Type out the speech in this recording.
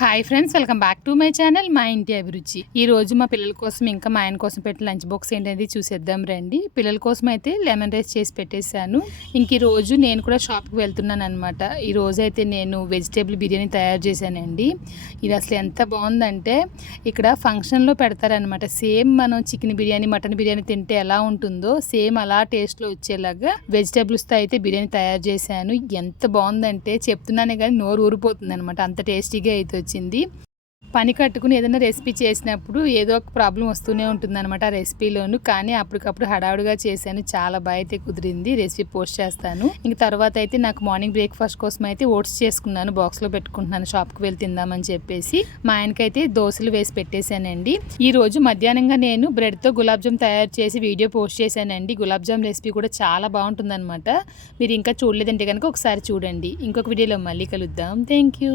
Hi friends, welcome back to my channel మా ఇంటి అభిరుచి. ఈ రోజు మా పిల్లల కోసం ఇంకా మా ఆయన కోసం పెట్టిన లంచ్ బాక్స్ ఏంటనేది చూసేద్దాం రండి. పిల్లల కోసం అయితే లెమన్ రైస్ చేసి పెట్టేశాను. ఇంక ఈ రోజు నేను కూడా షాప్కి వెళ్తున్నాను అనమాట. ఈ రోజు అయితే నేను వెజిటేబుల్ బిర్యానీ తయారు చేశానండి. ఇది అసలు ఎంత బాగుందంటే ఇక్కడ ఫంక్షన్లో పెడతారనమాట. సేమ్ మనం చికెన్ బిర్యానీ, మటన్ బిర్యానీ తింటే ఎలా ఉంటుందో సేమ్ అలా టేస్ట్లో వచ్చేలాగా వెజిటేబుల్స్తో అయితే బిర్యానీ తయారు చేశాను. ఎంత బాగుందంటే చెప్తున్నానే కానీ నోరు ఊరిపోతుంది అనమాట. అంత టేస్టీగా అయితే వచ్చింది. పని కట్టుకుని ఏదైనా రెసిపీ చేసినప్పుడు ఏదో ఒక ప్రాబ్లం వస్తూనే ఉంటుందన్నమాట ఆ రెసిపీలోను. కానీ అప్పటికప్పుడు హడావుడిగా చేశాను. చాలా బాగా అయితే కుదిరింది. రెసిపీ పోస్ట్ చేస్తాను. ఇంక తర్వాత అయితే నాకు మార్నింగ్ బ్రేక్ఫాస్ట్ కోసం అయితే ఓట్స్ చేసుకున్నాను. బాక్స్లో పెట్టుకుంటున్నాను షాప్కి వెళ్ళి తిందామని చెప్పేసి. మా ఆయనకైతే దోశలు వేసి పెట్టేశానండి. ఈ రోజు మధ్యాహ్నంగా నేను బ్రెడ్తో గులాబ్ జామ్ తయారు చేసి వీడియో పోస్ట్ చేశానండి. గులాబ్ జామ్ రెసిపీ కూడా చాలా బాగుంటుందన్నమాట. మీరు ఇంకా చూడలేదంటే కనుక ఒకసారి చూడండి. ఇంకొక వీడియోలో మళ్ళీ కలుద్దాం. Thank you.